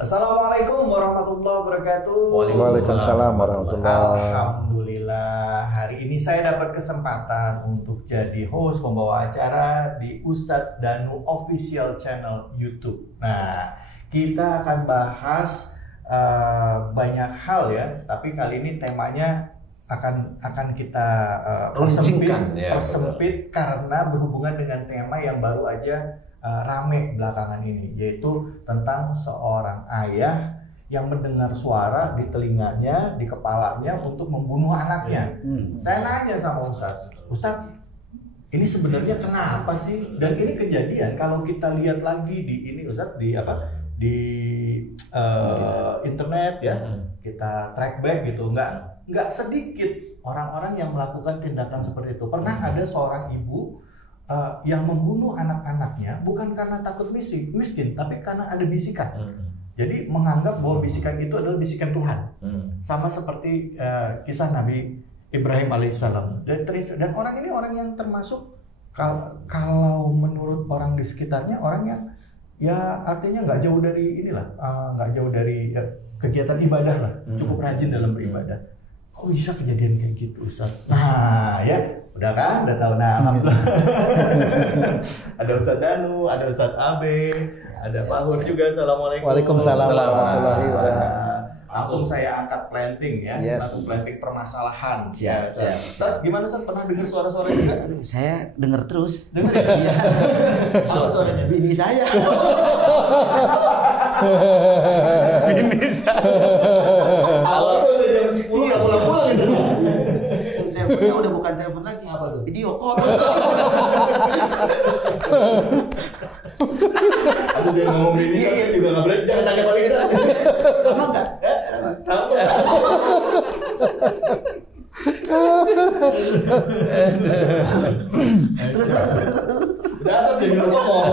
Assalamualaikum warahmatullahi wabarakatuh. Waalaikumsalam warahmatullahi wabarakatuh. Alhamdulillah, hari ini saya dapat kesempatan untuk jadi host pembawa acara di Ustadz Danu Official Channel YouTube. Nah, kita akan bahas banyak hal ya, tapi kali ini temanya akan kita persempit karena berhubungan dengan tema yang baru aja rame belakangan ini, yaitu tentang seorang ayah yang mendengar suara di telinganya, di kepalanya untuk membunuh anaknya. Saya nanya sama Ustadz, ini sebenarnya kenapa sih? Dan ini kejadian kalau kita lihat lagi di ini Ustadz, di internet ya, kita track back gitu, nggak sedikit orang-orang yang melakukan tindakan seperti itu. Pernah ada seorang ibu yang membunuh anak-anaknya bukan karena takut miskin, tapi karena ada bisikan. Jadi menganggap bahwa bisikan itu adalah bisikan Tuhan. Sama seperti kisah Nabi Ibrahim alaihissalam. Dan orang ini orang yang termasuk kalau menurut orang di sekitarnya orang yang ya artinya nggak jauh dari inilah, nggak jauh dari kegiatan ibadah lah, cukup rajin dalam beribadah. Kok bisa kejadian kayak gitu, Ustaz? Nah ya, udah kan, udah tahu. Nah, ada Ustaz Danu, ada Ustaz Abe, ada Pak Hur juga. Assalamualaikum. Waalaikumsalam warahmatullahi wabarakatuh. Langsung saya angkat planting ya, langsung planting permasalahan. Siap. Ustaz, gimana Ustaz? Pernah dengar suara-suara juga? Aduh, saya dengar terus. Dengar ya? Iya. Suaranya Bini saya. Bini saya. Kalau udah jam 10 nggak pulang-pulang gitu. Teleponnya udah bukan telepon lagi, apa tuh? Video call. Aku jangan ngomong ini, saya juga nggak berani. Jangan tanya Pak Lisa. Sama nggak? Sama. Dasar jadi ngomong.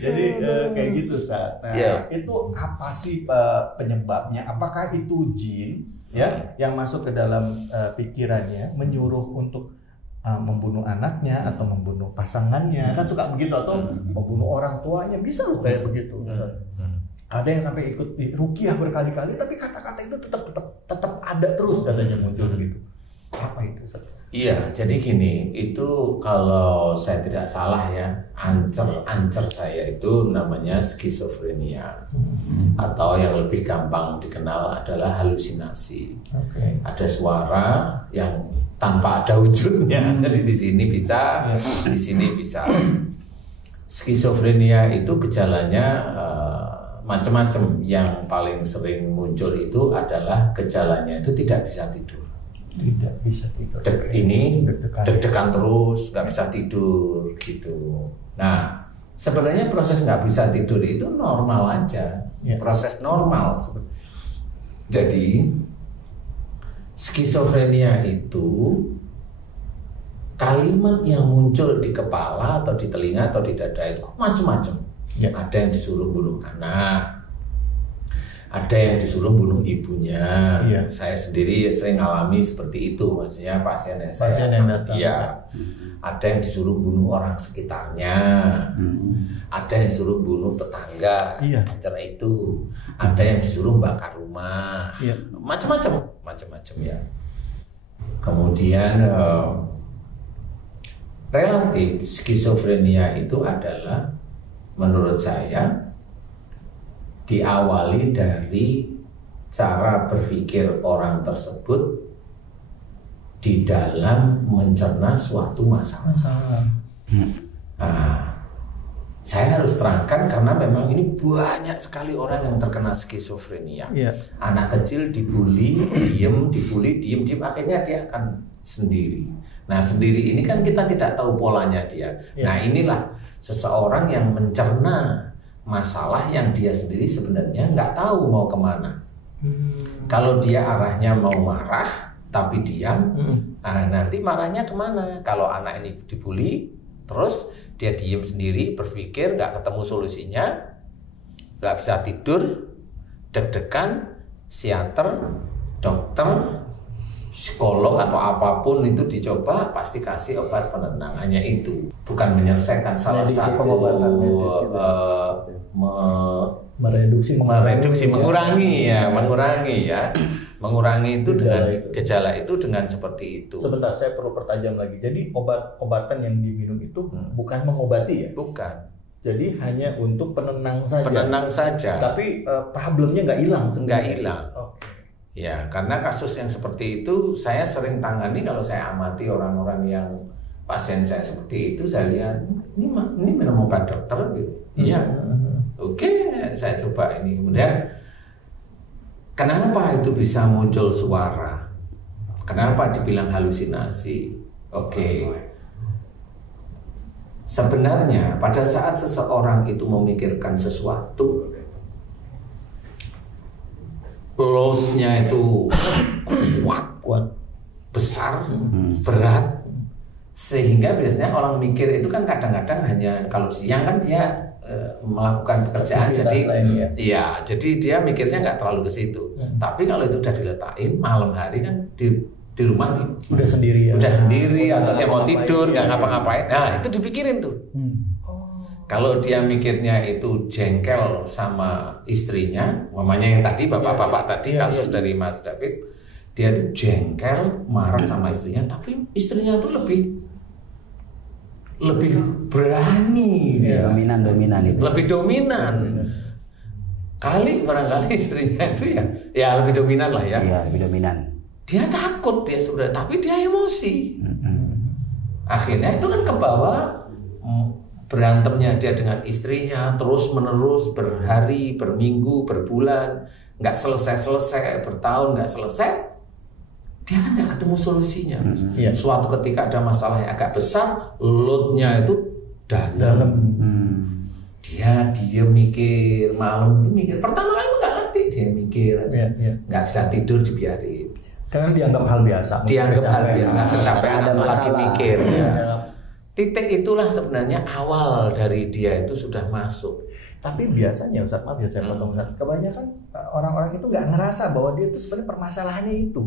Jadi kayak gitu Ustaz. Nah, itu apa sih penyebabnya? Apakah itu jin ya yang masuk ke dalam pikirannya menyuruh untuk membunuh anaknya atau membunuh pasangannya, kan suka begitu, atau membunuh orang tuanya, bisa loh kayak begitu. Ada yang sampai ikut ruqyah berkali-kali tapi kata-kata itu tetap ada terus katanya muncul gitu. Apa itu Ustaz? Iya, jadi gini, itu kalau saya tidak salah ya, ancer saya itu namanya skizofrenia, atau yang lebih gampang dikenal adalah halusinasi. Ada suara yang tanpa ada wujudnya, jadi di sini bisa, di sini bisa. Skizofrenia itu gejalanya macam-macam. Yang paling sering muncul itu adalah gejalanya itu tidak bisa tidur. Tidak bisa tidur. Ini deg-degan terus, nggak bisa tidur gitu. Nah, sebenarnya proses nggak bisa tidur itu normal aja, proses normal. Jadi skizofrenia itu kalimat yang muncul di kepala atau di telinga atau di dada itu macam-macam. Ada yang disuruh bunuh anak, ada yang disuruh bunuh ibunya. Saya sendiri sering ngalami seperti itu, maksudnya pasien yang datang. Iya. Ada yang disuruh bunuh orang sekitarnya, ada yang disuruh bunuh tetangga, acara itu, ada yang disuruh bakar rumah, macam-macam ya. Kemudian relatif skizofrenia itu adalah menurut saya diawali dari cara berpikir orang tersebut di dalam mencerna suatu masalah. Nah, saya harus terangkan karena memang ini banyak sekali orang yang terkena skizofrenia. Anak kecil dibully, diem, akhirnya dia akan sendiri. Nah, sendiri ini kan kita tidak tahu polanya dia. Nah, inilah seseorang yang mencerna masalah yang dia sendiri sebenarnya nggak tahu mau kemana. Kalau dia arahnya mau marah tapi diam, nah nanti marahnya kemana? Kalau anak ini dibully, terus dia diam sendiri, berpikir nggak ketemu solusinya, nggak bisa tidur, deg-degan, psikiater, dokter, psikolog atau apapun itu dicoba, pasti kasih obat penenangannya itu. Bukan menyelesaikan salah satu mengurangi ya. Mengurangi itu dengan gejala itu dengan seperti itu. Sebentar, saya perlu pertajam lagi. Jadi obat-obatan yang diminum itu bukan mengobati ya? Bukan. Jadi hanya untuk penenang saja. Penenang saja. Tapi problemnya nggak hilang. Nggak hilang. Oke. Ya, karena kasus yang seperti itu saya sering tangani kalau saya amati orang-orang yang pasien saya seperti itu, saya lihat ini minum obat dokter gitu. Iya. Oke, saya coba ini. Kemudian kenapa itu bisa muncul suara? Kenapa dibilang halusinasi? Oke. Sebenarnya pada saat seseorang itu memikirkan sesuatu, load-nya itu kuat, besar, berat, sehingga biasanya orang mikir itu kan kadang-kadang hanya kalau siang kan dia melakukan pekerjaan, jadi dia mikirnya nggak terlalu ke situ. Tapi kalau itu udah diletakin malam hari kan di rumah nih, udah sendiri atau dia mau tidur nggak ngapa-ngapain, nah itu dipikirin tuh. Kalau dia mikirnya itu jengkel sama istrinya, mamanya yang tadi bapak-bapak tadi kasus dari Mas David, dia tuh jengkel marah sama istrinya, tapi istrinya tuh lebih berani, dominan itu. Lebih dominan. Kali barangkali istrinya itu ya lebih dominan lah ya. Iya, lebih dominan. Dia takut dia sebenarnya, tapi dia emosi. Akhirnya itu kan ke bawah berantemnya dia dengan istrinya terus menerus berhari, berminggu, berbulan, nggak selesai, bertahun nggak selesai. Dia kan nggak ketemu solusinya. Suatu ketika ada masalah yang agak besar, load-nya itu dalam. Dia mikir malam itu mikir. Pertama kali nggak ngerti, dia mikir aja. Nggak bisa tidur dibiarin. Karena dianggap hal biasa. Dianggap hal biasa, kecapean atau lagi mikir. Titik itulah sebenarnya awal dari dia itu sudah masuk. Tapi biasanya Ustaz, maaf ya saya potong Ustaz, kebanyakan orang-orang itu nggak ngerasa bahwa dia itu sebenarnya permasalahannya itu.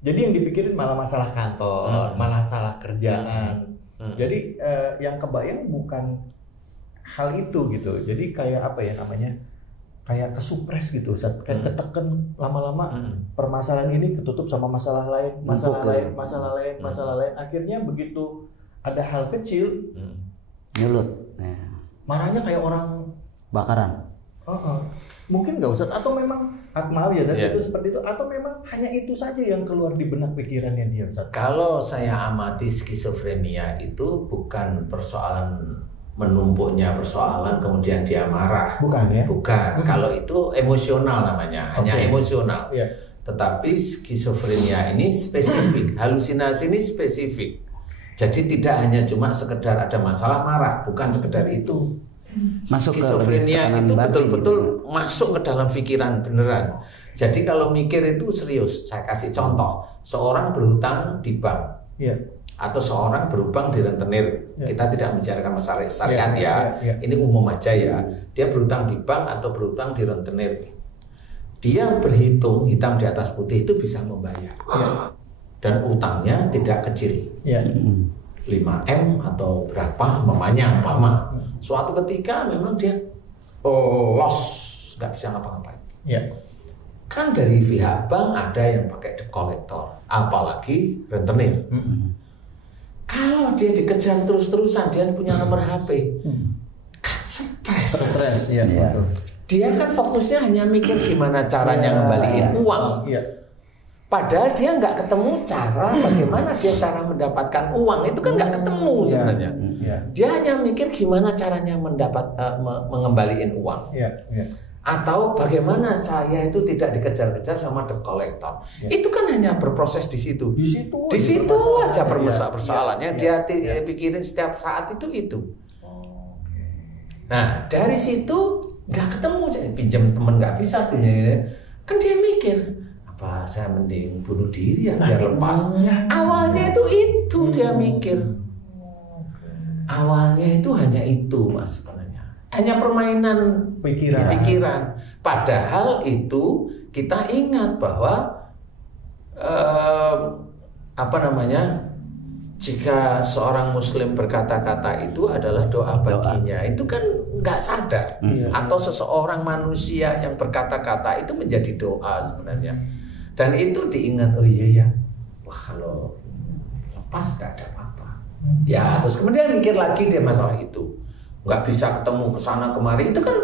Jadi yang dipikirin malah masalah kantor, malah salah kerjaan. Jadi yang kebayang bukan hal itu gitu. Jadi kayak apa ya namanya? Kayak kesupres gitu, Ustaz. Kayak keteken lama-lama permasalahan ini ketutup sama masalah lain. Akhirnya begitu ada hal kecil, nyulut. Marahnya kayak orang bakaran. Mungkin nggak Ustaz, atau memang maaf ya, dan itu seperti itu, atau memang hanya itu saja yang keluar di benak pikirannya dia Ustaz? Kalau saya amati skizofrenia itu bukan persoalan menumpuknya persoalan kemudian dia marah. Bukan ya? Bukan. Kalau itu emosional namanya, hanya emosional. Tetapi skizofrenia ini spesifik, halusinasi ini spesifik. Jadi tidak hanya cuma sekedar ada masalah marah, bukan sekedar itu. Skizofrenia itu betul-betul masuk ke dalam pikiran beneran. Jadi kalau mikir itu serius. Saya kasih contoh, seorang berhutang di bank, atau seorang berhutang di rentenir. Kita tidak membicarakan masalah syariat ini umum aja ya. Dia berhutang di bank atau berhutang di rentenir. Dia berhitung hitam di atas putih itu bisa membayar. Dan utangnya tidak kecil. 5M atau berapa memangnya umpama. Suatu ketika memang dia loss, nggak bisa ngapa-ngapain. Kan dari pihak bank ada yang pakai debt collector, apalagi rentenir. Kalau dia dikejar terus-terusan, dia punya nomor HP, kan stres. Dia kan fokusnya hanya mikir gimana caranya ngembaliin uang. Padahal dia nggak ketemu cara bagaimana dia cara mendapatkan uang, itu kan nggak ketemu sebenarnya. Dia hanya mikir gimana caranya mengembaliin uang. Atau bagaimana saya itu tidak dikejar-kejar sama debt collector. Itu kan hanya berproses di situ. Di situ aja persoalannya. Dia pikirin setiap saat itu. Nah dari situ nggak ketemu, pinjam temen nggak bisa, kan dia mikir. Apa saya mending bunuh diri ya biar lepas. Awalnya itu dia mikir. Awalnya itu hanya itu Mas sebenarnya. Hanya permainan pikiran. Padahal itu kita ingat bahwa jika seorang muslim berkata-kata itu adalah doa baginya, itu kan nggak sadar. Atau seseorang manusia yang berkata-kata itu menjadi doa sebenarnya. Dan itu diingat, oh iya ya, wah kalau lepas nggak ada apa-apa. Ya terus kemudian mikir lagi dia masalah itu, nggak bisa ketemu ke sana kemari, itu kan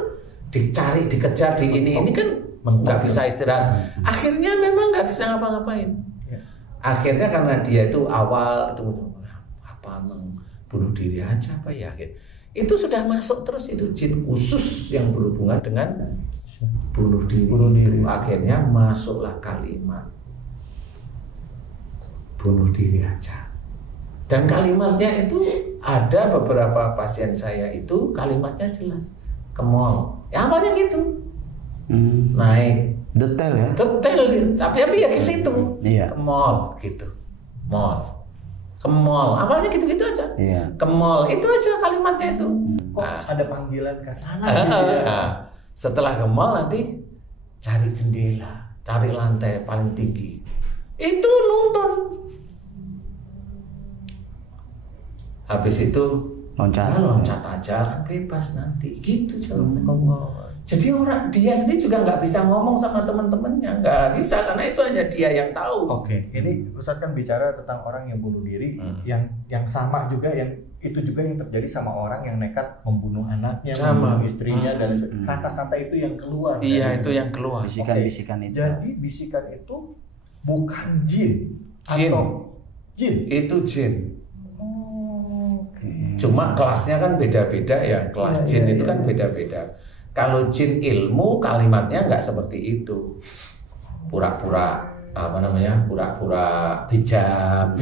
dicari, dikejar di ini kan nggak bisa istirahat. Akhirnya memang nggak bisa ngapa-ngapain. Akhirnya karena dia itu awal itu apa bunuh diri aja apa ya, itu sudah masuk terus, itu jin khusus yang berhubungan dengan bunuh diri. Itu akhirnya masuklah kalimat bunuh diri aja. Dan kalimatnya itu ada beberapa pasien saya itu kalimatnya jelas, ke mall. Ya awalnya gitu. Naik detail ya, tapi ya ke situ, Iya. ke mall gitu, ke mall, awalnya gitu aja, Iya. ke mall itu aja kalimatnya itu. Kok ada panggilan ke sana gitu ya? Setelah ke mall nanti cari jendela, cari lantai paling tinggi, itu nonton, habis itu loncat aja kan bebas nanti, gitu jawabannya. Jadi orang dia sendiri juga nggak bisa ngomong sama teman-temannya, nggak bisa karena itu hanya dia yang tahu. Oke, ini Ustadz kan bicara tentang orang yang bunuh diri, yang sama juga, yang itu juga yang terjadi sama orang yang nekat membunuh anaknya, membunuh istrinya, dan kata-kata itu yang keluar. Iya, itu yang keluar. Bisikan-bisikan itu. Jadi bisikan itu bukan jin. Jin. Atau jin. Itu jin. Cuma kelasnya kan beda-beda ya, kelas jin itu kan beda-beda. Kalau jin ilmu kalimatnya nggak seperti itu, pura-pura pura-pura bijak.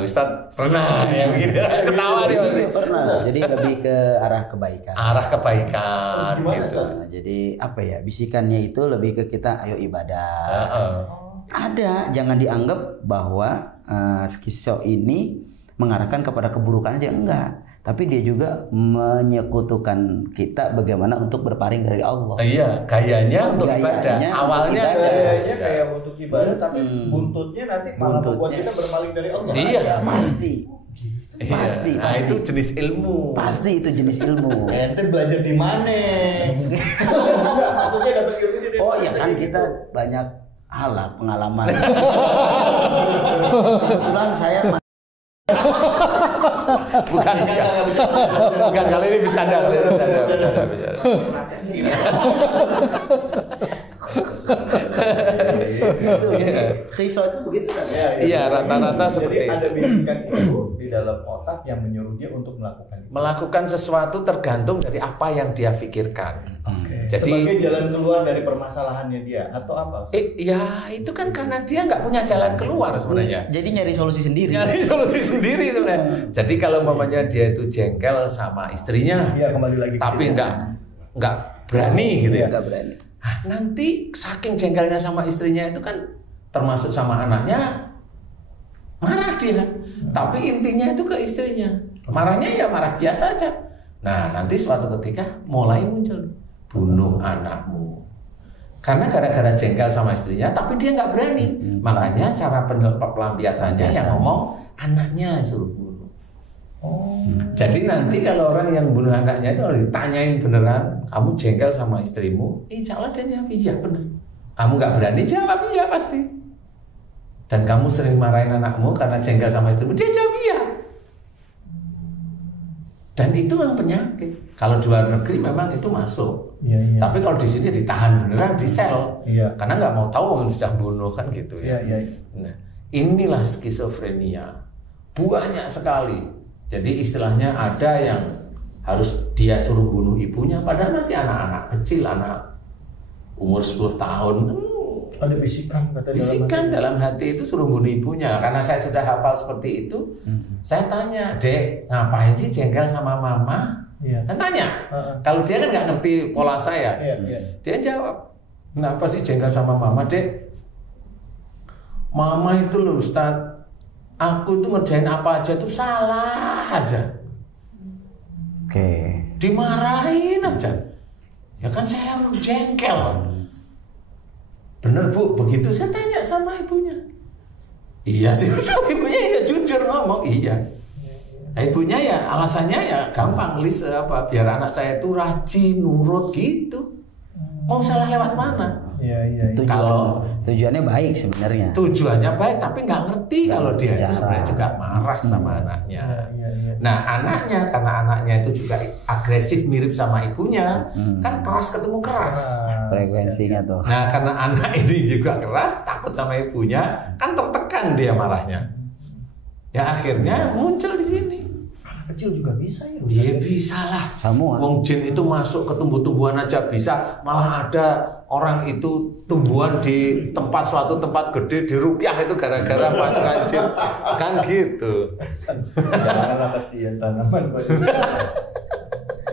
Ustadz pernah ya begini, ketawa dia pasti. Pernah. Jadi lebih ke arah kebaikan. Arah kebaikan gitu. Jadi apa ya, bisikannya itu lebih ke kita ayo ibadah. Ada, jangan dianggap bahwa skizo ini mengarahkan kepada keburukan aja, enggak. Tapi dia juga menyekutukan kita bagaimana untuk berpaling dari Allah. Iya, gayanya untuk ibadah. Awalnya gayanya kayak untuk ibadah, tapi buntutnya nanti malah membuat kita berpaling dari Allah. Iya, pasti. Pasti. Nah, itu jenis ilmu. Pasti itu jenis ilmu. Ente belajar di mana? Maksudnya dapat ilmunya dari Oh ya kan kita banyak hal lah, pengalaman. Kebetulan saya bukan kali ini bercanda. Khiso itu begitu kan? Iya, rata-rata seperti itu. Jadi ada bisikan itu di dalam otak yang menyuruh dia untuk melakukan itu. Melakukan sesuatu tergantung dari apa yang dia pikirkan. Jadi sebagai jalan keluar dari permasalahannya dia atau apa? Ya itu kan karena dia nggak punya jalan keluar sebenarnya. Jadi nyari solusi sendiri. Nyari solusi sendiri sebenarnya. Jadi kalau mamanya dia itu jengkel sama istrinya, ya kembali lagi. Tapi nggak berani gitu ya. Nggak berani. Nanti saking jengkelnya sama istrinya itu kan termasuk sama anaknya, marah dia. Tapi intinya itu ke istrinya. Marahnya ya marah biasa aja. Nah nanti suatu ketika mulai muncul, bunuh anakmu. Karena gara-gara jengkel sama istrinya, tapi dia nggak berani. Makanya cara pelampiasannya yang ngomong anaknya suruh bunuh. Jadi nanti kalau orang yang bunuh anaknya itu harus ditanyain beneran, kamu jengkel sama istrimu? Insya Allah dia jawab iya bener. Kamu nggak berani jawab iya pasti. Dan kamu sering marahin anakmu karena jengkel sama istrimu, dia jawab iya. Dan itu memang penyakit. Kalau di luar negeri memang itu masuk. Iya. Tapi kalau di sini ditahan beneran di sel. Iya. Karena nggak mau tahu orang sudah bunuh kan gitu ya. Iya. Nah, inilah skizofrenia. Banyak sekali. Jadi istilahnya ada yang harus dia suruh bunuh ibunya padahal masih anak-anak kecil, anak umur 10 tahun. Ada bisikan kata bisikan dalam hati itu suruh bunuh ibunya. Karena saya sudah hafal seperti itu, saya tanya, Dek, ngapain sih jengkel sama mama? Iya. Dan tanya, kalau dia kan nggak ngerti pola saya, dia jawab, kenapa sih jengkel sama mama, Dek? Mama itu loh Ustadz, aku itu ngerjain apa aja tuh salah aja. Oke. Dimarahin aja. Ya kan saya jengkel. Bener Bu, begitu saya tanya sama ibunya. Iya sih Ustaz, ibunya ya jujur ngomong iya. Ibunya ya alasannya ya gampang, biar anak saya itu rajin, nurut gitu. Mau salah lewat mana? Iya. Tujuannya baik sebenarnya. Tujuannya baik tapi nggak ngerti kalau dia itu sebenarnya juga marah sama anaknya. Nah anaknya, karena anaknya itu juga agresif mirip sama ibunya, kan keras ketemu keras. Frekuensinya tuh. Nah karena anak ini juga keras, takut sama ibunya, kan tertekan dia marahnya. Ya akhirnya muncul di sini. Kecil juga bisa ya? Iya bisa lah. Semua. Wong jin itu masuk ke tumbuh-tumbuhan aja bisa. Malah ada orang itu tumbuhan di suatu tempat gede dirukyah itu gara-gara masukkan jin. Kan gitu. Janganlah kasihan tanaman kok.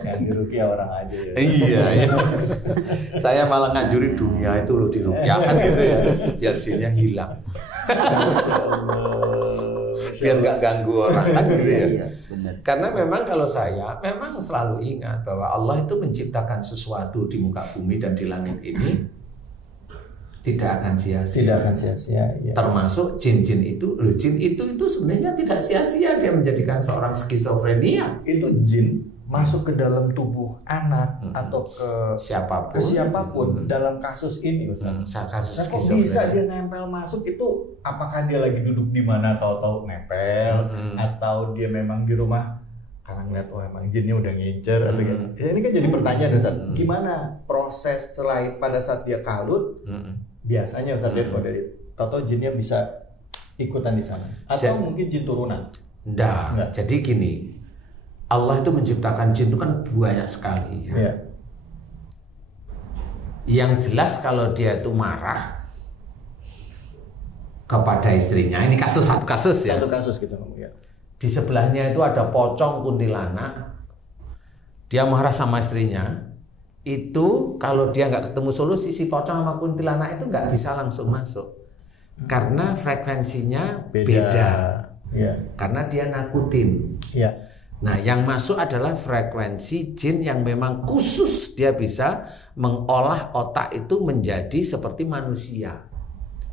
Yang dirukyah orang aja ya. Iya. Saya malah nganjurin dunia itu loh dirukyah kan gitu ya. Biar jinnya hilang. Biar nggak ganggu orang kan gitu ya. Karena memang kalau saya memang selalu ingat bahwa Allah itu menciptakan sesuatu di muka bumi dan di langit ini tidak akan sia-sia. Tidak akan sia-sia. Ya. Termasuk jin-jin itu, jin itu sebenarnya tidak sia-sia, dia menjadikan seorang skizofrenia. Itu jin masuk ke dalam tubuh anak atau ke siapapun dalam kasus ini Ustaz. Kasus kok bisa dia nempel masuk itu, apakah dia lagi duduk di mana tahu-tahu nempel atau dia memang di rumah karena ngeliat emang jinnya udah ngincer atau gitu. Ya, ini kan jadi pertanyaan Ustaz. Gimana proses selain pada saat dia kalut biasanya Ustaz lihat kalau dari tahu-tahu jinnya bisa ikutan di sana atau mungkin jin turunan? Enggak. Jadi gini, Allah itu menciptakan jin itu kan banyak sekali. Ya. Yang jelas kalau dia itu marah kepada istrinya, ini satu kasus ya. Satu kasus kita ngomong ya. Di sebelahnya itu ada pocong kuntilanak, dia marah sama istrinya. Itu kalau dia nggak ketemu solusi, si pocong sama kuntilanak itu nggak bisa langsung masuk karena frekuensinya beda. Ya. Karena dia nakutin. Ya. Nah, yang masuk adalah frekuensi jin yang memang khusus dia bisa mengolah otak itu menjadi seperti manusia,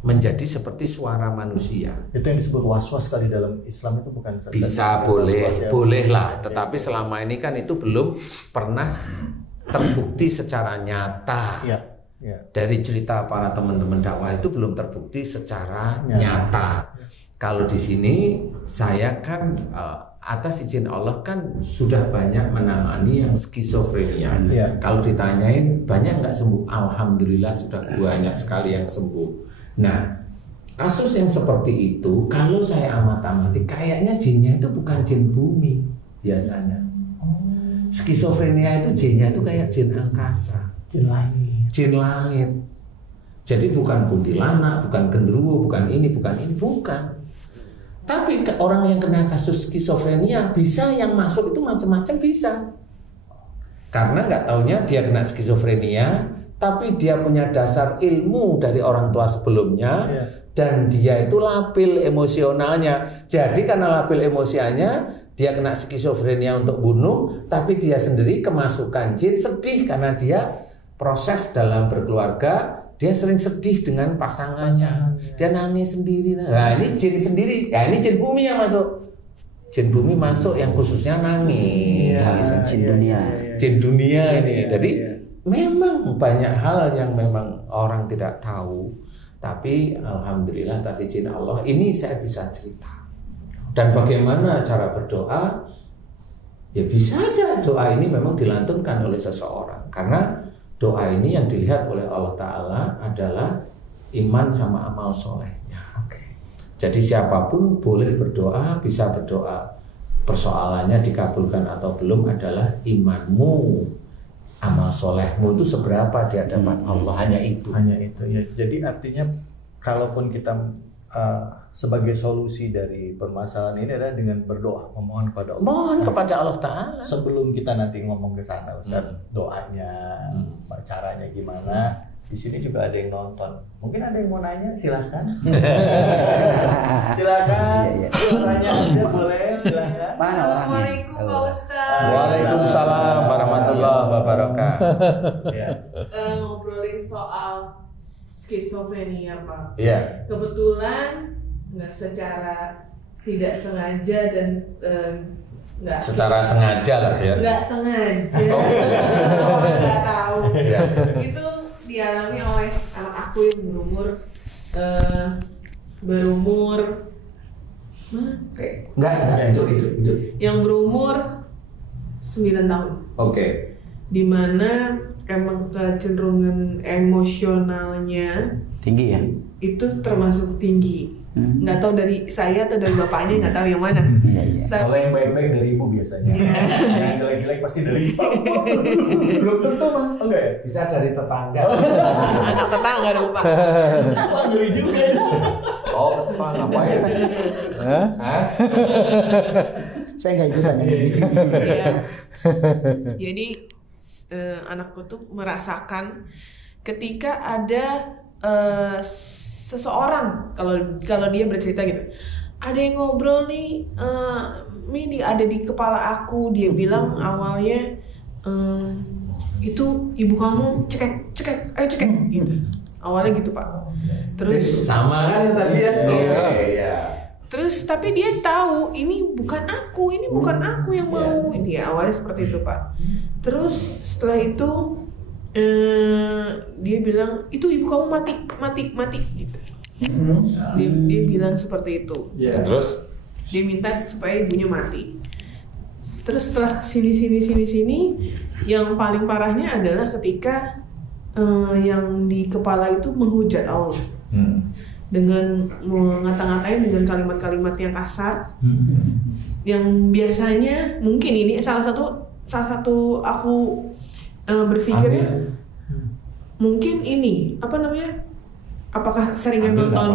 menjadi seperti suara manusia. Itu yang disebut was-was kali dalam Islam itu bukan? Bisa boleh lah. Tetapi selama ini kan itu belum pernah terbukti secara nyata. Ya. Dari cerita para teman-teman dakwah itu belum terbukti secara nyata. Kalau di sini saya kan atas izin Allah kan sudah banyak menangani yang skizofrenia. Kalau ditanyain banyak nggak sembuh, alhamdulillah sudah banyak sekali yang sembuh. Nah, kasus yang seperti itu kalau saya amati kayaknya jinnya itu bukan jin bumi biasanya. Skizofrenia itu jinnya itu kayak jin angkasa, jin langit. Jadi bukan kuntilanak, bukan genderuwo, bukan ini, bukan. Tapi orang yang kena kasus skizofrenia bisa yang masuk itu macam-macam bisa. Karena nggak taunya dia kena skizofrenia, tapi dia punya dasar ilmu dari orang tua sebelumnya, dan dia itu labil emosionalnya. Jadi karena labil emosiannya, dia kena skizofrenia untuk bunuh, tapi dia sendiri kemasukan jin, sedih karena dia proses dalam berkeluarga. Dia sering sedih dengan pasangannya. Dia nangis sendiri. Nah, ini jin sendiri. Ya, ini jin bumi yang masuk. Jin bumi masuk yang khususnya nangis. Jin dunia. Jin dunia ini. Jadi memang banyak hal yang memang orang tidak tahu. Tapi alhamdulillah atas izin Allah ini saya bisa cerita. Dan bagaimana cara berdoa? Ya bisa aja doa ini memang dilantunkan oleh seseorang. Karena doa ini yang dilihat oleh Allah Ta'ala adalah iman sama amal solehnya. Jadi siapapun boleh berdoa, bisa berdoa. Persoalannya dikabulkan atau belum adalah imanmu, amal solehmu itu seberapa di hadapan Allah. Hanya itu. Ya. Jadi artinya kalaupun kita sebagai solusi dari permasalahan ini adalah dengan berdoa, memohon kepada Allah. Mohon kepada Allah Ta'ala. Sebelum kita nanti ngomong ke sana, Ustaz, doanya, caranya gimana? Di sini juga ada yang nonton. Mungkin ada yang mau nanya, silahkan. Silakan. Tanya aja boleh, silahkan. Assalamualaikum Pak Ustaz. Waalaikumsalam warahmatullahi wabarakatuh. Ngobrolin soal skizofrenia Pak. Iya. Kebetulan nggak secara tidak sengaja dan nggak secara sengaja lah ya. nggak sengaja orang nggak tahu itu dialami oleh anak aku yang berumur Enggak, itu. yang berumur 9 tahun. Oke. Dimana emang kecenderungan emosionalnya Tinggi ya? itu termasuk tinggi. Nggak tahu dari saya atau dari bapaknya, nggak tahu yang mana. Iya. Kalau yang baik-baik dari ibu biasanya. Yang jelek-jelek pasti dari bapak. Belum tentu mas. Oh enggak ya? Bisa dari tetangga. Anak tetangga dong pak. Wah ngeri juga ya. Oh, tetangga ngapain? Hah? Saya nggak ikutan ini. Iya. Jadi anakku tuh merasakan ketika ada seseorang, kalau dia bercerita gitu, ada yang ngobrol nih, ada di kepala aku, dia bilang awalnya itu ibu kamu cekek, ayo cekek gitu. Awalnya gitu pak. Terus Sama kan yang tadi ya? Iya. Terus tapi dia tahu ini bukan aku yang mau. Dia awalnya seperti itu pak. Terus setelah itu dia bilang itu ibu kamu mati gitu. Dia bilang seperti itu. Terus Dia minta supaya ibunya mati. Terus setelah sini, yang paling parahnya adalah ketika yang di kepala itu menghujat Allah. Dengan mengata-ngatain dengan kalimat-kalimat yang kasar, yang biasanya mungkin ini salah satu aku berpikirnya mungkin ini apakah keseringan nonton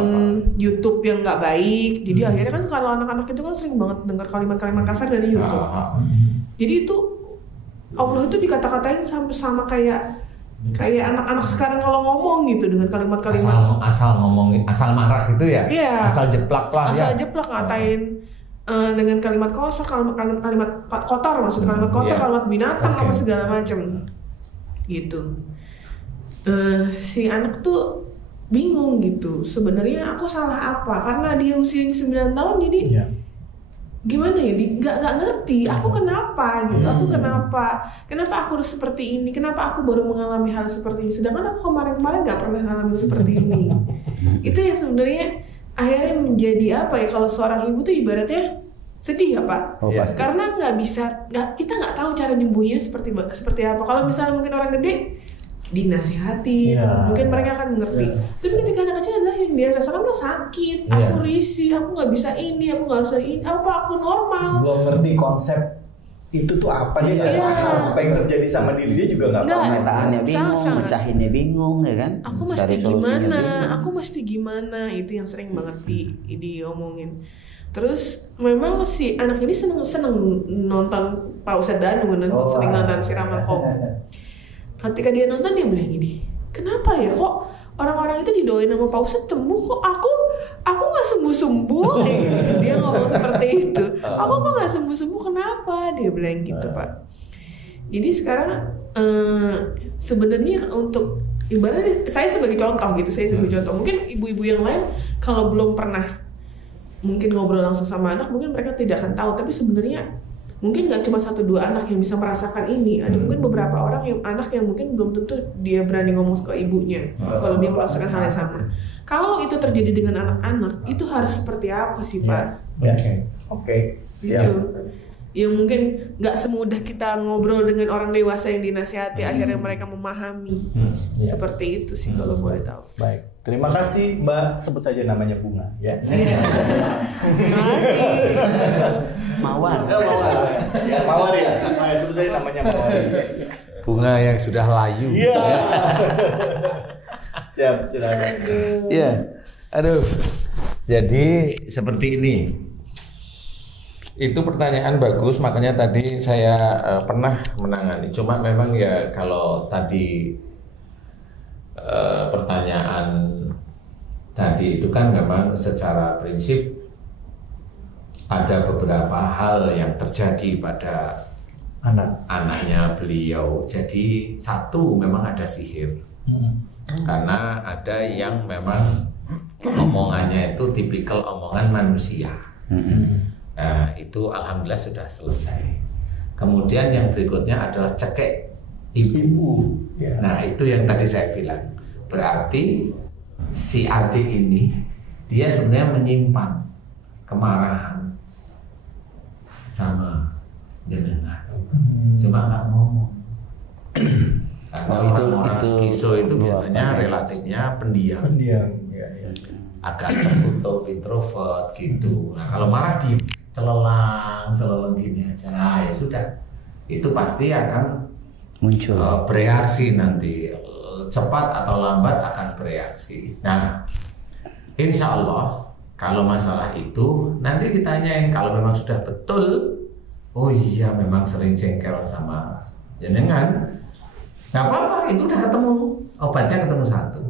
YouTube yang nggak baik, jadi akhirnya kan kalau anak-anak itu kan sering banget dengar kalimat-kalimat kasar dari YouTube. Jadi itu Allah itu dikata-katain sama kayak anak-anak sekarang kalau ngomong gitu dengan kalimat-kalimat asal marah gitu ya? Iya. Asal jeplak lah ya? jeplak ngatain dengan kalimat kotor, kalimat kotor, maksud kalimat kotor, kalimat binatang apa segala macam gitu. Si anak tuh bingung gitu, sebenarnya aku salah apa, karena dia usianya 9 tahun jadi gimana ya, nggak ngerti aku kenapa gitu, aku kenapa aku harus seperti ini, kenapa aku baru mengalami hal seperti ini, sedangkan aku kemarin nggak pernah mengalami seperti ini. Itu ya sebenarnya akhirnya menjadi apa ya, kalau seorang ibu tuh ibaratnya sedih ya pak. Karena kita nggak tahu cara nyembuhinnya seperti apa. Kalau misalnya mungkin orang gede dinasihati, mungkin mereka akan mengerti. Tapi ketika anak kecil adalah yang dia rasakan kan sakit, aku risih, aku nggak bisa ini, aku nggak bisa ini, aku normal. Belum ngerti konsep itu tuh apa nih, apa yang terjadi sama diri dia juga nggak paham. Pemetaannya bingung, mecahinnya bingung ya kan. Aku mesti gimana, itu yang sering banget diomongin. Terus memang si anak ini seneng nonton Pak Ustadz Danu, sering nonton siraman Om. Ketika dia nonton dia bilang gini, kenapa ya kok orang-orang itu didoain sama Pak Ustadz sembuh, kok aku nggak sembuh-sembuh? Dia ngomong seperti itu. Aku kok nggak sembuh-sembuh, kenapa? Dia bilang gitu pak. Jadi sekarang sebenarnya untuk ibaratnya saya sebagai contoh gitu, mungkin ibu-ibu yang lain kalau belum pernah mungkin ngobrol langsung sama anak, mungkin mereka tidak akan tahu. Tapi sebenarnya mungkin nggak cuma 1-2 anak yang bisa merasakan ini. Ada mungkin beberapa anak yang mungkin belum tentu dia berani ngomong ke ibunya kalau dia merasakan hal yang sama. Kalau itu terjadi dengan anak-anak, itu harus seperti apa sih pak? Oke. Gitu. Yang mungkin nggak semudah kita ngobrol dengan orang dewasa yang dinasihati, akhirnya mereka memahami. Seperti itu sih kalau boleh tahu. Baik. Terima kasih Mbak, sebut saja namanya Bunga ya. Terima kasih. Mawar. Mawar ya. Sebut saja namanya Mawar. Bunga yang sudah layu. Iya. Siap, silakan. Iya. Aduh. Jadi seperti ini. Itu pertanyaan bagus, makanya tadi saya pernah menangani. Cuma memang ya kalau tadi pertanyaan tadi itu kan memang secara prinsip ada beberapa hal yang terjadi pada anaknya beliau. Jadi satu memang ada sihir, karena ada yang memang Omongannya itu tipikal omongan manusia. Nah, itu alhamdulillah sudah selesai. Kemudian yang berikutnya adalah cekek ibu. Ya. Nah, itu yang tadi saya bilang. Berarti si adik ini dia sebenarnya menyimpan kemarahan sama jenengan. Cuma nggak ngomong. Karena orang-orang skizo itu biasanya relatifnya pendiam. Pendiam. Agak tertutup, introvert gitu. Nah, kalau marah diem, celelang gini aja. Nah, ya sudah. Itu pasti akan muncul bereaksi nanti, cepat atau lambat akan bereaksi. Nah, insya Allah kalau masalah itu nanti kita tanyain, kalau memang sudah betul, oh iya memang sering jengkel sama jenengan, nggak apa-apa, itu udah ketemu, obatnya ketemu satu.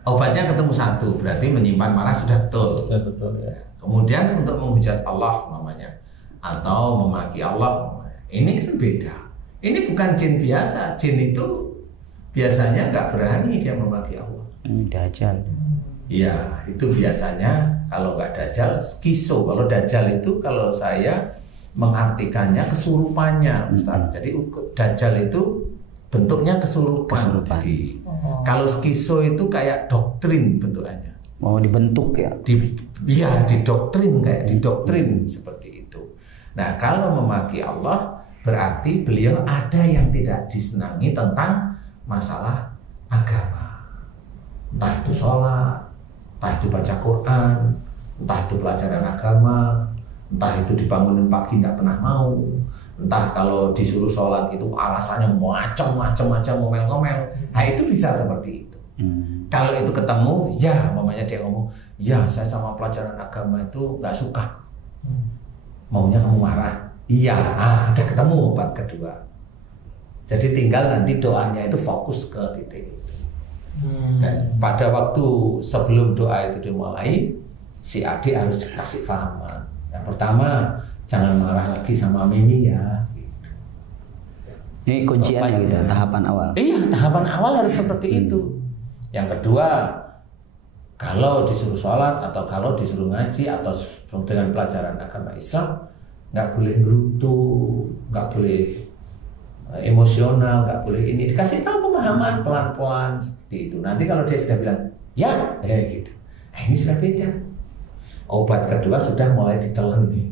Obatnya ketemu satu, berarti menyimpan marah sudah betul. Betul ya. Kemudian untuk menghujat Allah namanya, atau memaki Allah, ini kan beda. Ini bukan jin biasa. Jin itu biasanya nggak berani dia memaki Allah. Dajjal. Iya, itu biasanya kalau nggak dajjal, skizo. Kalau dajjal itu kalau saya mengartikannya kesurupannya, Ustaz. Jadi dajjal itu bentuknya kesurupan. Jadi kalau skizo itu kayak doktrin bentukannya. Oh, dibentuk ya? Didoktrin, kayak didoktrin seperti itu. Nah, kalau memaki Allah berarti beliau ada yang tidak disenangi tentang masalah agama. Entah itu sholat, entah itu baca Quran, entah itu pelajaran agama, entah itu dibangunin pagi tidak pernah mau, entah kalau disuruh sholat itu alasannya macam-macam ngomel-ngomel. Nah, itu bisa seperti itu. Kalau itu ketemu, ya mamanya dia ngomong, ya saya sama pelajaran agama itu nggak suka, maunya kamu marah. Iya, ada ketemu obat kedua. Jadi tinggal nanti doanya itu fokus ke titik itu. Dan pada waktu sebelum doa itu dimulai, si adik harus dikasih fahaman. Yang pertama, jangan marah lagi sama Mimi ya. Gitu. Ini kunciannya gitu, tahapan awal. Iya, tahapan awal harus seperti itu. Yang kedua, kalau disuruh sholat atau kalau disuruh ngaji atau dengan pelajaran agama Islam, nggak boleh gerutu, nggak boleh emosional, nggak boleh ini. Dikasih tahu pemahaman pelan-pelan seperti itu. Nanti kalau dia sudah bilang ya, gitu. Nah, ini sudah beda. Obat kedua sudah mulai ditelan nih.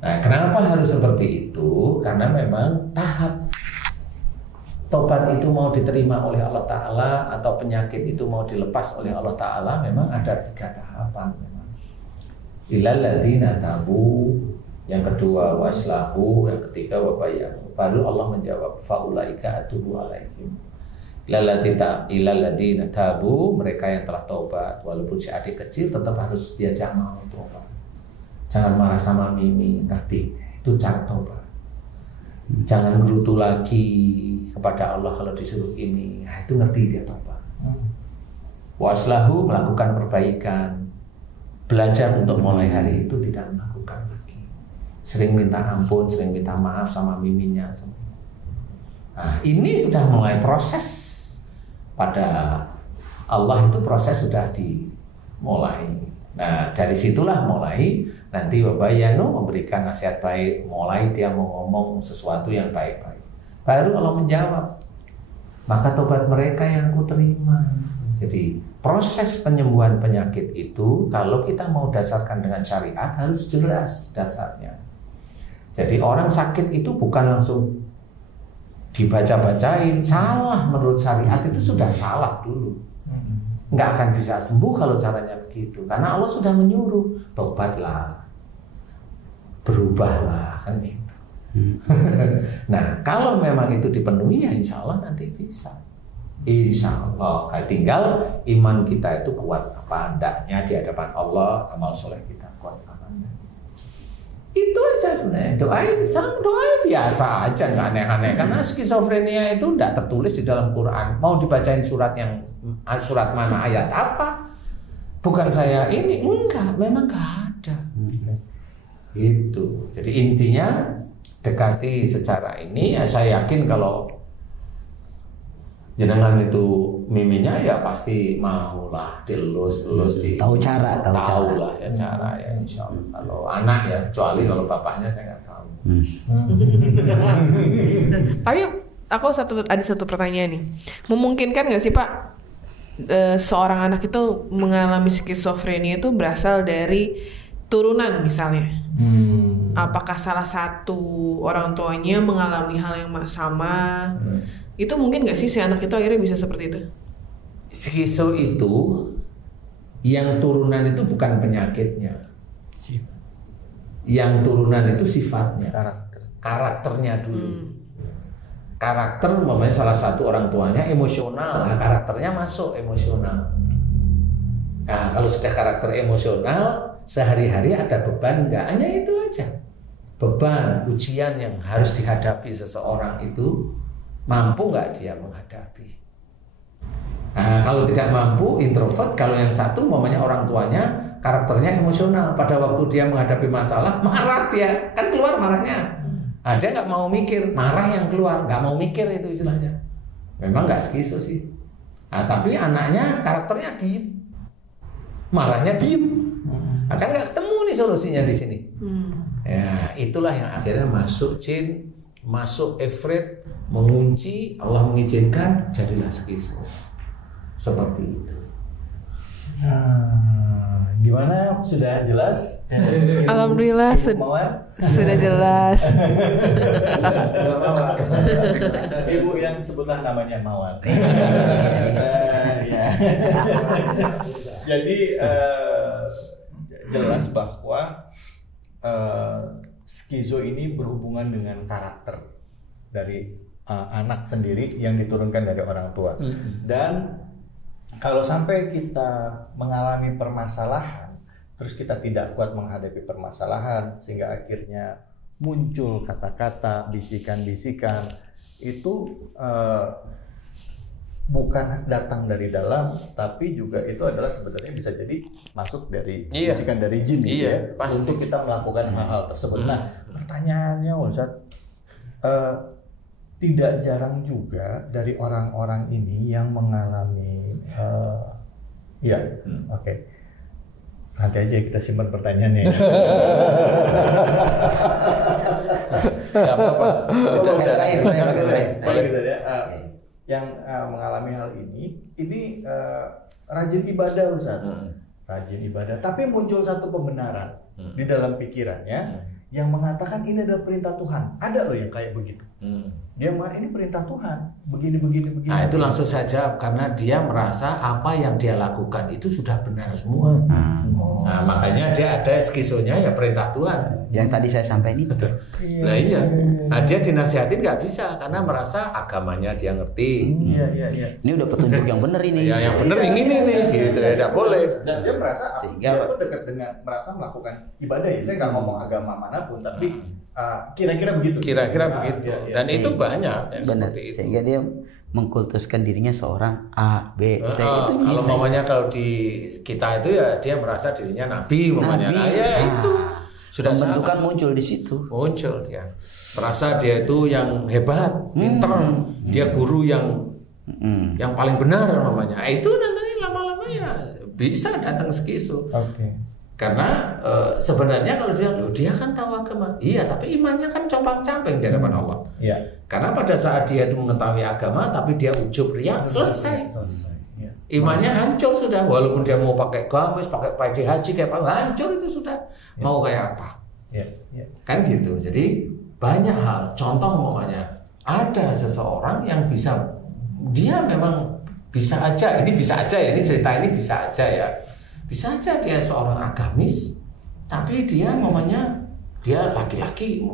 Nah, kenapa harus seperti itu? Karena memang tahap tobat itu mau diterima oleh Allah Ta'ala atau penyakit itu mau dilepas oleh Allah Ta'ala, memang ada 3 tahapan. Ilal ladzina tabu, yang kedua waslahu, yang ketiga wabayanu. Baru Allah menjawab faulaika atubu alaihim. Ilal ladzina tabu, mereka yang telah taubat. Walaupun si adik kecil tetap harus diajak mau taubat. Jangan marah sama Mimi, ngerti? Itu cara taubat. Jangan gerutu lagi kepada Allah kalau disuruh ini. Nah, itu ngerti dia taubat. Waslahu, melakukan perbaikan. Belajar untuk mulai hari itu tidak melakukan lagi. Sering minta ampun, sering minta maaf sama Miminya. Nah, ini sudah mulai proses. Pada Allah itu proses sudah dimulai. Nah, dari situlah mulai nanti wabayanu memberikan nasihat baik, mulai dia mau ngomong sesuatu yang baik-baik. Baru Allah menjawab, maka tobat mereka yang kuterima. Jadi proses penyembuhan penyakit itu kalau kita mau dasarkan dengan syariat harus jelas dasarnya. Jadi orang sakit itu bukan langsung dibaca-bacain, salah menurut syariat itu sudah salah dulu. Nggak akan bisa sembuh kalau caranya begitu. Karena Allah sudah menyuruh, tobatlah, berubahlah, kan gitu. Nah, kalau memang itu dipenuhi ya insya Allah nanti bisa. Insya Allah. Tinggal iman kita itu kuat apa hendaknya di hadapan Allah, amal soleh kita kuat apa hendaknya. Itu aja sebenarnya. Doa biasa aja, nggak aneh-aneh. Karena skizofrenia itu tidak tertulis di dalam Quran. Mau dibacain surat mana, ayat apa? Bukan saya ini, enggak, memang nggak ada. Itu. Jadi intinya dekati secara ini. Ya saya yakin kalau jenengan itu miminya ya pasti mau lah dielus Tahu cara. lah ya cara ya insya Allah. Kalau anak ya, kecuali kalau bapaknya saya nggak tahu. Tapi aku ada satu pertanyaan nih. Memungkinkan nggak sih Pak seorang anak itu mengalami skizofrenia itu berasal dari turunan misalnya? Apakah salah satu orang tuanya mengalami hal yang sama? Itu mungkin nggak sih si anak itu akhirnya bisa seperti itu? Skizo itu yang turunan itu bukan penyakitnya. Yang turunan itu sifatnya, karakternya dulu. Karakter umpamanya salah satu orang tuanya emosional, nah karakternya masuk emosional. Nah kalau sudah karakter emosional, sehari-hari ada beban enggak? Hanya itu aja. Beban, ujian yang harus dihadapi seseorang itu mampu nggak dia menghadapi? Nah kalau tidak mampu, introvert. Kalau yang satu umpamanya orang tuanya karakternya emosional, pada waktu dia menghadapi masalah marah dia, kan keluar marahnya. Nah, dia nggak mau mikir, marah yang keluar, nggak mau mikir itu istilahnya. Memang nggak skizo sih. Nah, tapi anaknya karakternya diem, marahnya diem. Nah, kan nggak ketemu nih solusinya di sini. Ya itulah yang akhirnya masuk jin, masuk ifrit, mengunci, Allah mengizinkan, jadilah skizo. Seperti itu. Gimana? Sudah jelas? Alhamdulillah sudah jelas. Ibu yang sebutlah namanya Mawar. Jadi jelas bahwa skizo ini berhubungan dengan karakter dari anak sendiri yang diturunkan dari orang tua. Dan kalau sampai kita mengalami permasalahan, terus kita tidak kuat menghadapi permasalahan, sehingga akhirnya muncul kata-kata, bisikan-bisikan, itu bukan datang dari dalam, tapi juga itu adalah sebenarnya bisa jadi masuk dari bisikan dari jin, ya, pasti. Untuk kita melakukan hal-hal tersebut. Nah, pertanyaannya, Ustaz, tidak jarang juga dari orang-orang ini yang mengalami oke. Nanti aja kita simpan pertanyaannya. Gak apa-apa. Udah jarain boleh gitu ya. Yang mengalami hal ini rajin ibadah, Ustaz. Rajin ibadah, tapi muncul satu pembenaran di dalam pikirannya yang mengatakan ini adalah perintah Tuhan. Ada loh yang kayak begitu. Dia mengatakan ini perintah Tuhan, begini. Nah itu langsung saja karena dia merasa apa yang dia lakukan itu sudah benar semua. Nah makanya dia ada skizonya ya perintah Tuhan. Yang tadi saya sampaikan itu. Nah iya. Nah dia dinasihatin nggak bisa karena merasa agamanya dia ngerti. Iya. Ini udah petunjuk yang benar ini. Ya yang benar yang ini nih, gitu ya tidak boleh. Dan dia merasa Sehingga dia pun dekat dengan merasa melakukan ibadah ya. Saya nggak ngomong agama manapun, tapi kira-kira begitu. Kira-kira begitu. Dan itu banyak yang benar. seperti itu. Sehingga dia mengkultuskan dirinya seorang A, B, C. Itu bisa. Kalau mamanya kalau di kita itu ya dia merasa dirinya nabi mamanya. Nah, ya itu sudah pembentukan muncul di situ. Muncul dia. Merasa dia itu yang hebat, pinter. Dia guru yang paling benar mamanya. Itu nanti lama-lama ya bisa datang skizo. Oke. Karena sebenarnya kalau dia kan tahu agama, iya, tapi imannya kan compang-camping di hadapan Allah. Iya. Karena pada saat dia itu mengetahui agama, tapi dia ujub riya, selesai. Ya. Imannya hancur sudah, walaupun dia mau pakai gamis, pakai peci haji kayak apa, hancur itu sudah. Mau kayak apa? Ya. Kan gitu. Jadi banyak hal. Contoh umpamanya ada seseorang yang bisa, dia memang bisa aja, ini cerita ini bisa aja ya. Bisa aja dia seorang agamis, tapi dia dia laki-laki,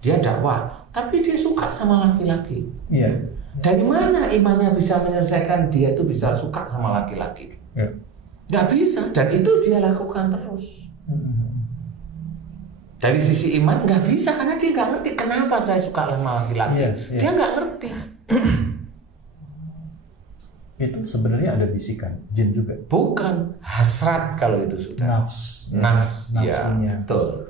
dia dakwah, tapi dia suka sama laki-laki. Iya. Dari mana imannya bisa menyelesaikan dia itu bisa suka sama laki-laki? Ya. Nggak bisa, dan itu dia lakukan terus. Dari sisi iman nggak bisa karena dia nggak ngerti kenapa saya suka sama laki-laki. Dia nggak ngerti. Itu sebenarnya ada bisikan jin juga. Bukan hasrat kalau itu sudah Nafs, ya, betul.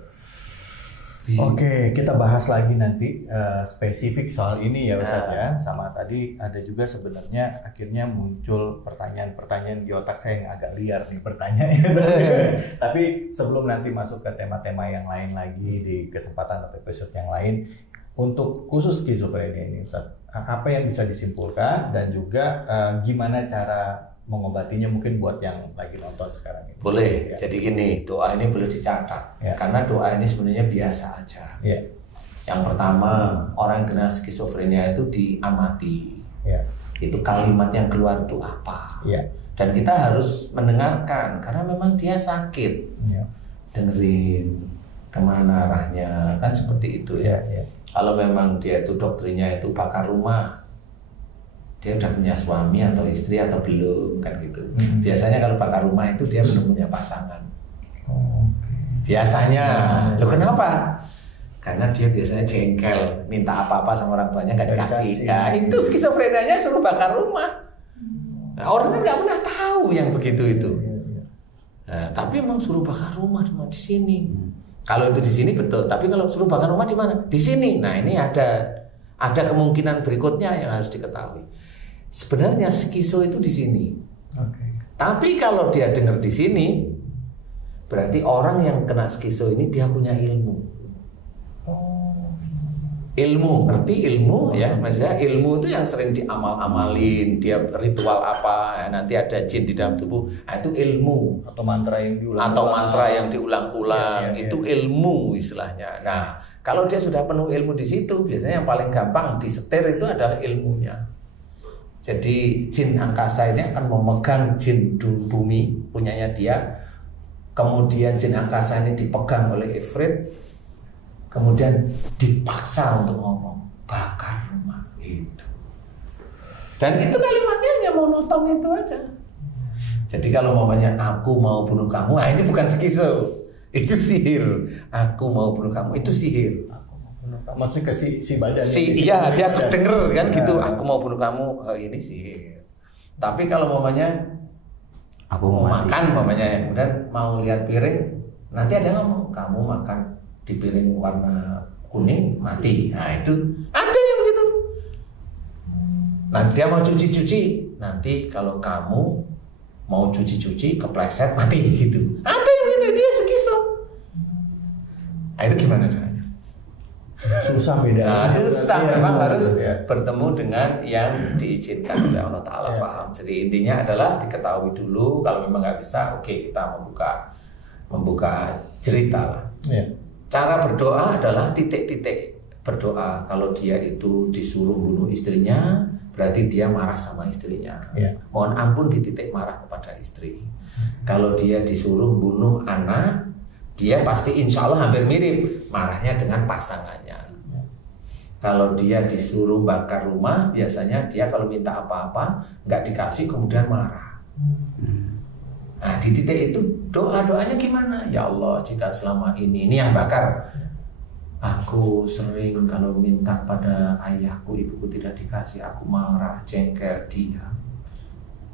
Oke, kita bahas lagi nanti spesifik soal ini ya Ustadz ya. Sama tadi ada juga sebenarnya akhirnya muncul pertanyaan-pertanyaan di otak saya yang agak liar nih pertanyaannya. Tapi sebelum nanti masuk ke tema-tema yang lain lagi di kesempatan atau episode yang lain, untuk khusus skizofrenia ini Ustadz, apa yang bisa disimpulkan dan juga gimana cara mengobatinya mungkin buat yang lagi nonton sekarang ini. Boleh. Ya. Jadi gini, doa ini boleh dicatat. Ya. Karena doa ini sebenarnya biasa aja. Ya. Yang pertama, orang yang kena skizofrenia itu diamati. Ya. Itu kalimat yang keluar itu apa. Ya. Dan kita harus mendengarkan karena memang dia sakit. Ya. Dengerin kemana arahnya, kan seperti itu ya. Ya. Kalau memang dia itu doktrinnya itu bakar rumah, dia udah punya suami atau istri atau belum, kan gitu. Biasanya kalau bakar rumah itu dia belum punya pasangan. Biasanya. Loh kenapa? Karena dia biasanya jengkel, minta apa-apa sama orang tuanya nggak dikasih. Nah, itu skizofrenianya suruh bakar rumah. Nah, orang kan nggak pernah tahu yang begitu itu. Nah, tapi emang suruh bakar rumah cuma di sini. Kalau itu di sini betul, tapi kalau suruh bakar rumah di mana? Di sini. Nah, ini ada kemungkinan berikutnya yang harus diketahui. Sebenarnya skizo itu di sini. Tapi kalau dia dengar di sini, berarti orang yang kena skizo ini dia punya ilmu. Ilmu, ngerti ilmu ya, maksudnya ilmu itu yang sering diamal-amalin, dia ritual apa, ya, nanti ada jin di dalam tubuh, nah, itu ilmu. Atau mantra yang diulang-ulang. Itu ilmu istilahnya. Nah, kalau dia sudah penuh ilmu di situ, biasanya yang paling gampang disetir itu adalah ilmunya. Jadi jin angkasa ini akan memegang jin bumi punyanya dia. Kemudian jin angkasa ini dipegang oleh ifrit. Kemudian dipaksa untuk ngomong bakar rumah itu. Dan itu kalimatnya hanya monoton itu aja. Jadi kalau mamanya aku mau bunuh kamu, nah ini bukan skizo, itu sihir. Aku mau bunuh kamu itu sihir. Maksudnya ke si badan. Iya, dia denger kan gitu. Aku mau bunuh kamu, ini sihir. Tapi kalau mamanya aku mau makan, mamanya kemudian mau lihat piring, nanti ada ngomong kamu makan di piring warna kuning mati. Nah itu ada yang begitu. Nah dia mau cuci-cuci, nanti kalau kamu mau cuci-cuci kepleset mati gitu. Ada yang begitu, dia skizo. Nah itu gimana caranya? Susah beda. Nah, susah memang harus bertemu dengan yang diizinkan oleh Allah Ta'ala faham. Jadi intinya adalah diketahui dulu. Kalau memang nggak bisa, oke, kita membuka cerita lah. Cara berdoa adalah titik-titik berdoa. Kalau dia itu disuruh bunuh istrinya, berarti dia marah sama istrinya. Mohon ampun di titik marah kepada istri. Kalau dia disuruh bunuh anak, dia pasti insya Allah hampir mirip marahnya dengan pasangannya. Kalau dia disuruh bakar rumah, biasanya dia kalau minta apa-apa nggak dikasih kemudian marah. Nah di titik itu doanya gimana? Ya Allah, jika selama ini yang bakar, aku sering kalau minta pada ayahku, ibuku tidak dikasih, aku marah, jengkel, diam.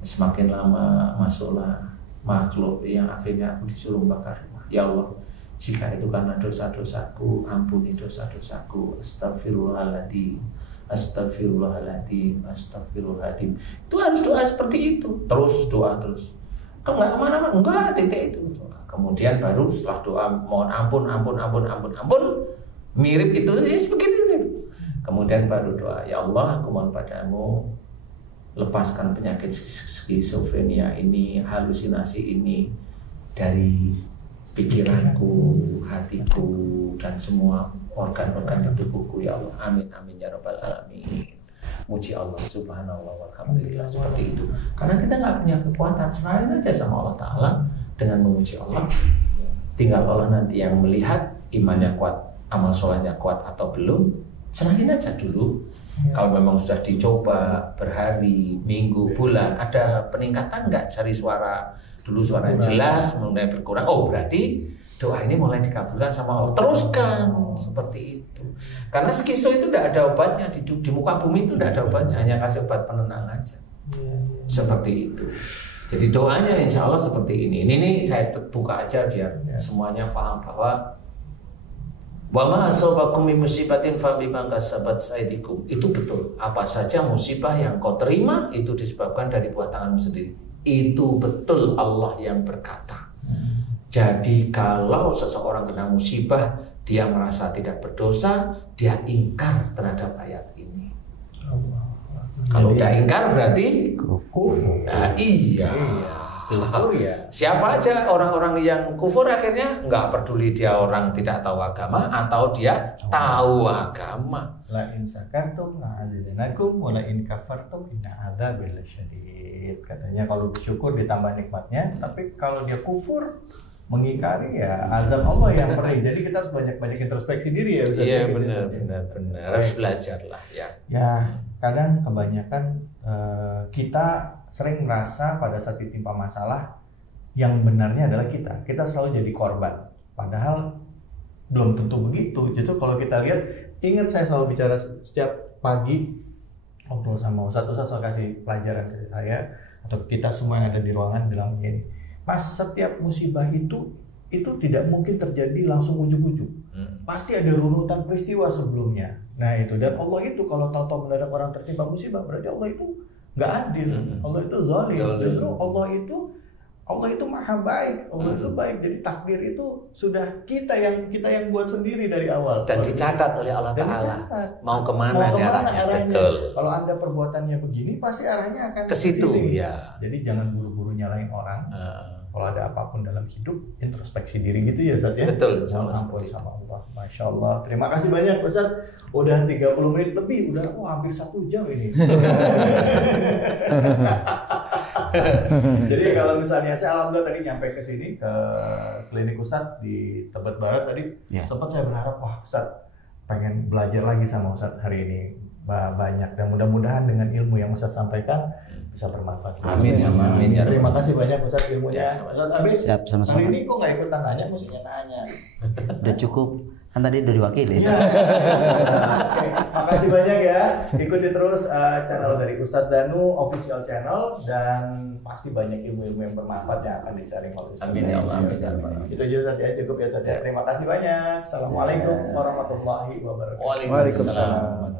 Semakin lama masuklah makhluk yang akhirnya aku disuruh bakar rumah. Ya Allah, jika itu karena dosa-dosaku, ampuni dosa-dosaku. Astagfirullahaladzim, astagfirullahaladzim, astagfirullahaladzim. Itu harus doa seperti itu. Terus doa terus. Kau nggak kemana-mana, enggak, titik itu. Kemudian baru setelah doa mohon ampun, mirip itu begitu gitu. Kemudian baru doa, ya Allah, aku mohon padamu, lepaskan penyakit skizofrenia ini, halusinasi ini dari pikiranku, hatiku, dan semua organ-organ di tubuhku, ya Allah. Amin, amin, ya Rabbal Alamin. Muji Allah, subhanallah, walhamdulillah, seperti itu. Karena kita nggak punya kekuatan, serahin aja sama Allah Ta'ala dengan memuji Allah. Tinggal Allah nanti yang melihat imannya kuat, amal solehnya kuat atau belum, serahin aja dulu. Kalau memang sudah dicoba berhari, minggu, bulan, ada peningkatan nggak? Cari suara dulu, suara jelas, mulai berkurang. Oh berarti doa ini mulai dikabulkan sama Allah. Teruskan seperti itu. Karena skizo itu tidak ada obatnya di muka bumi itu tidak ada obatnya, hanya kasih obat penenang aja. Seperti itu. Jadi doanya insya Allah seperti ini. Ini saya buka aja biar semuanya paham bahwa Wa ma asabakum min musibatin fa bima kasabat aydikum. Itu betul. Apa saja musibah yang kau terima itu disebabkan dari buah tanganmu sendiri. Itu betul Allah yang berkata. Jadi kalau seseorang kena musibah, dia merasa tidak berdosa, dia ingkar terhadap ayat ini. Kalau udah ingkar berarti kufur. Nah, iya. Kufur ya. Siapa aja orang-orang yang kufur akhirnya nggak peduli dia orang tidak tahu agama atau dia tahu agama. La in sakartum la azidanakum wa la in kafartum inna adzabi lasyadid. Katanya kalau bersyukur ditambah nikmatnya, tapi kalau dia kufur mengingkari ya azab Allah yang perih. Jadi kita harus banyak-banyak introspeksi diri ya. Iya benar. Harus belajar lah ya. Ya kadang kebanyakan kita sering merasa pada saat ditimpa masalah yang benarnya adalah kita selalu jadi korban, padahal belum tentu begitu. Justru kalau kita lihat, ingat saya selalu bicara setiap pagi ngobrol sama Ustadz selalu kasih pelajaran ke saya atau kita semua yang ada di ruangan bilang begini, Mas, setiap musibah itu tidak mungkin terjadi langsung ujug-ujug. Pasti ada runutan peristiwa sebelumnya. Nah itu, dan Allah itu kalau tahu-tahu mendadak orang tertimpa musibah, berarti Allah itu nggak adil. Allah itu zalim. Justru Allah itu maha baik. Allah itu baik. Jadi takdir itu sudah kita yang buat sendiri dari awal. Dan dicatat oleh Allah Ta'ala. Mau kemana arahnya. Betul. Kalau Anda perbuatannya begini, pasti arahnya akan ke situ. Ya. Jadi jangan buru-buru nyalain orang. Kalau ada apapun dalam hidup, introspeksi diri gitu ya Ustaz ya. Betul. Ampun sama Allah. Masya Allah. Terima kasih banyak Ustaz. Udah 30 menit lebih, udah hampir 1 jam ini. Jadi kalau misalnya saya alhamdulillah tadi nyampe ke sini ke klinik Ustaz di Tebet Barat tadi, sempat saya berharap wah Ustaz pengen belajar lagi sama Ustaz hari ini banyak, dan mudah-mudahan dengan ilmu yang Ustaz sampaikan bisa bermanfaat. Amin. Terima kasih banyak Ustaz ilmunya. Ustaz Abid, Siap, sama-sama. hari ini kok nggak ikutan nanya, mestinya nanya. Udah cukup, kan tadi udah diwakili. Ya. Oke, makasih banyak ya. Ikuti terus channel dari Ustadz Danu official channel, dan pasti banyak ilmu-ilmu yang bermanfaat yang akan di-sharing oleh Ustadz. Amin ya Allah. Itu aja Ustadz ya, cukup ya Ustadz ya. Terima kasih banyak. Assalamualaikum warahmatullahi wabarakatuh. Waalaikumsalam.